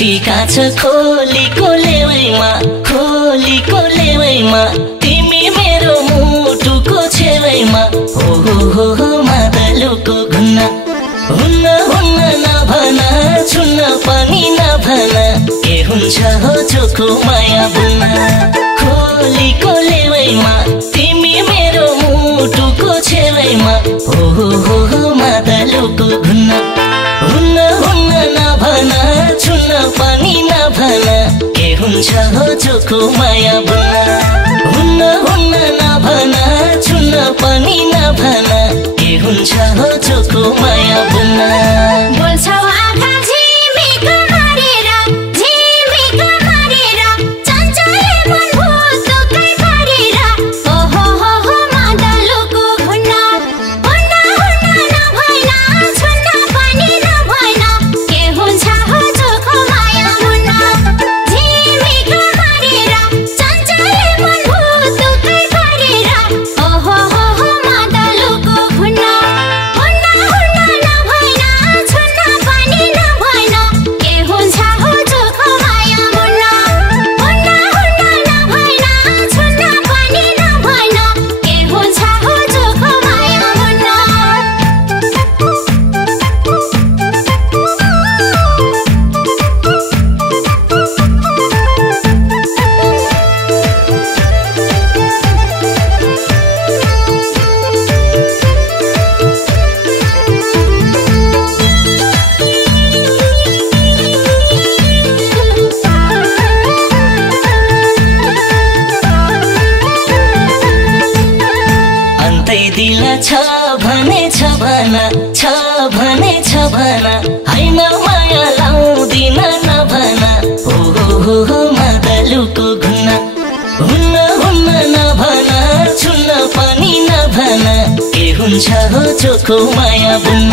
पछि काछ खोलीको लेवैमा तिमी मेरो मुटुको छेवैमा हो मादलुको घुन्न हुन्न नभन छुन्न पनि नभन के हुन्छ हो चोखो माया बुन्न खोलीको लेवैमा तिमी मेरो मुटुको छेवैमा हो मादलुको घुन्न हुन्न नभन छुन्न पनि नभन के हुन्छ हो चोखो माया बुन्न हुन्न नभन छुन्न पनि नभन के हुन्छ हो चोखो माया बुन्न बोल्छौ आँखा झिमिक मारेर चञ्चले मन भुतुकै पारेर हो मादलुको घुन्न हुन्न नभएन छुन्न पनि नभएन के हुन्छ हो चोखो माया बुन्न झिमिक मारेर चञ्चले मन भुतुकै पारेर हो मादलुको घुन्न हुन्न नभएन छुन्न पनि नभएन के हुन्छ हो चोखो माया बुन्न हुन्न नभएन छुन्न पनि नभएन के हुन्छ हो चोखो माया बुन्न अन्तै दिल छ भने हैन माया लाउँदिन नभन हो मादलुको घुन्न हुन्न नभन छुन्न पनि नभन के हुन्छ हो चोखो माया बुन्न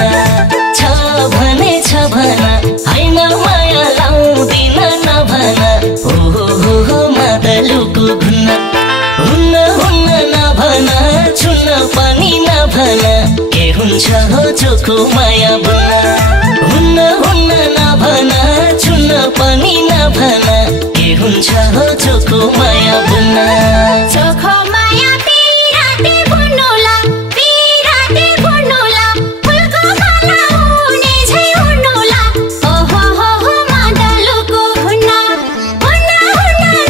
छ भने हैन माया लाउँदिन नभन हो मादलुको घुन्न हुन्न नभन छुन्न पनि नभन के हुन्छ हो चोखो माया बुन्न हुन्न नभन छुन्न पनि नभन के हुन्छ हो चोखो माया बुन्न चोखो माया पिराते बुन्नुला फुलको माला हुने झै हुन्नुला हो मादलुको घुन्न हुन्न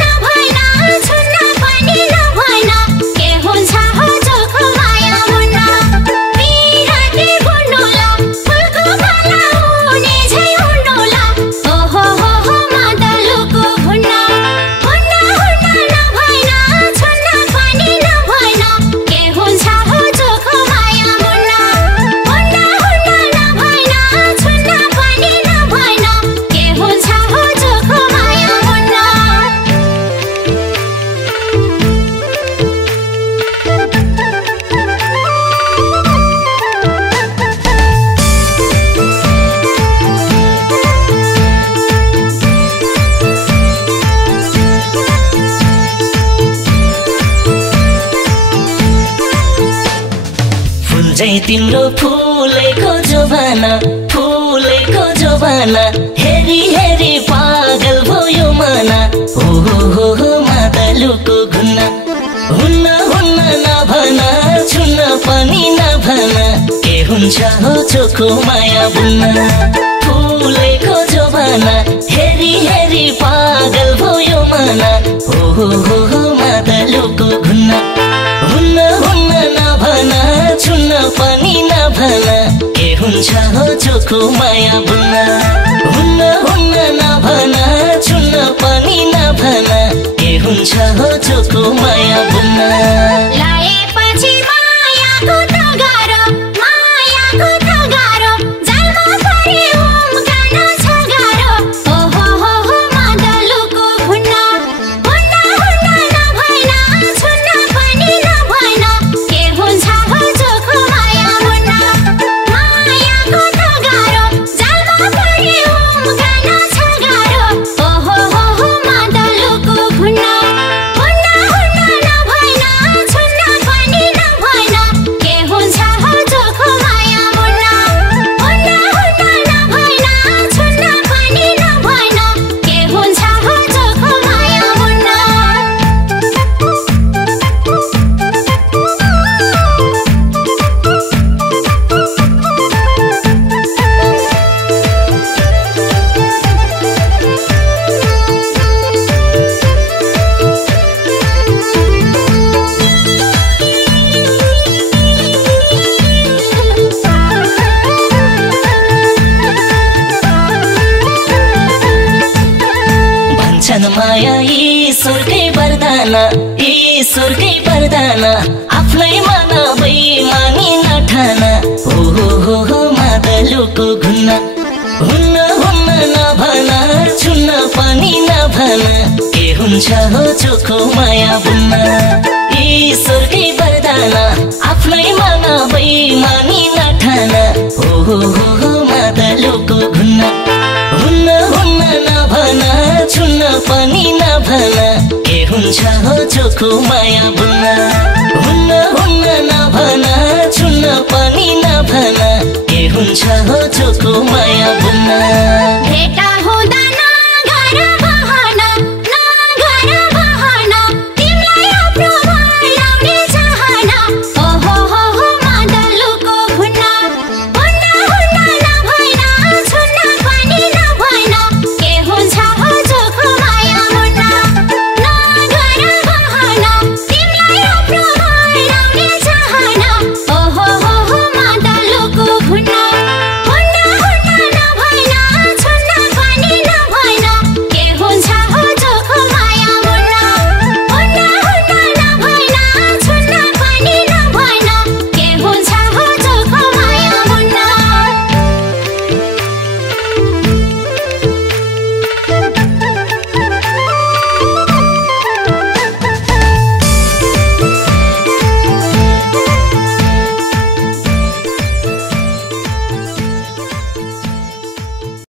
नभएन छुन्न पनि नभएन के हुन्छ हो चोखो माया बुन्न पिराते बुन्नुला फुलको माला हुने झै हुन्नुला हो मादलुको घुन्न हुन्न नभएन छुन्न पनि नभएन के हुन्छ हो चोखो माया बुन्न हुन्न नभएन छुन्न पनि नभएन के हुन्छ हो चोखो माया बुन्न फुल चाहिँ तिम्रो फुलेको जोबाना हेरी पागल भयो मना हो मादलुको घुन्न हुन्न नभन छुन्न पनि नभन के हुन्छ हो चोखो माया बुन्न फुलेको जोबाना हेरी पागल भयो मना हो मादलुको घुन्न हुन्न नभन छुन्न पनि नभन के हुन्छ हो चोखो माया बुन्न हुन्न नभन छुन्न पनि नभन के हुन्छ हो चोखो माया बुन्न लाएपछि मायाको त गाह्रो जालमा परे उम्कन छ गाह्रो हो मादलुको घुन्न हुन्न नभएन छुन्न पनि नभएन के हुन्छ हो चोखो माया बुन्न मायाको त गाह्रो जालमा परे उम्कन छ गाह्रो हो मादलुको घुन्न हुन्न नभएन वरदान ईश्वरकै वरदान आफ्नै मन बेइमानी नठान हो मादलुको घुन्न हुन्न हुन्न नभन छुन्न पनि नभन के हुन्छ हो चोखो माया बुन्न ईश्वरकै वरदान आफ्नै मन बेइमानी नठान हो मादलुको घुन्न हुन्न हुन्न नभन छुन्न पनि नभन के हुन्छ हो चोखो माया बुन्न हुन्न हुन्न नभन छुन्न पनि नभन के हुन्छ हो चोखो माया बुन्न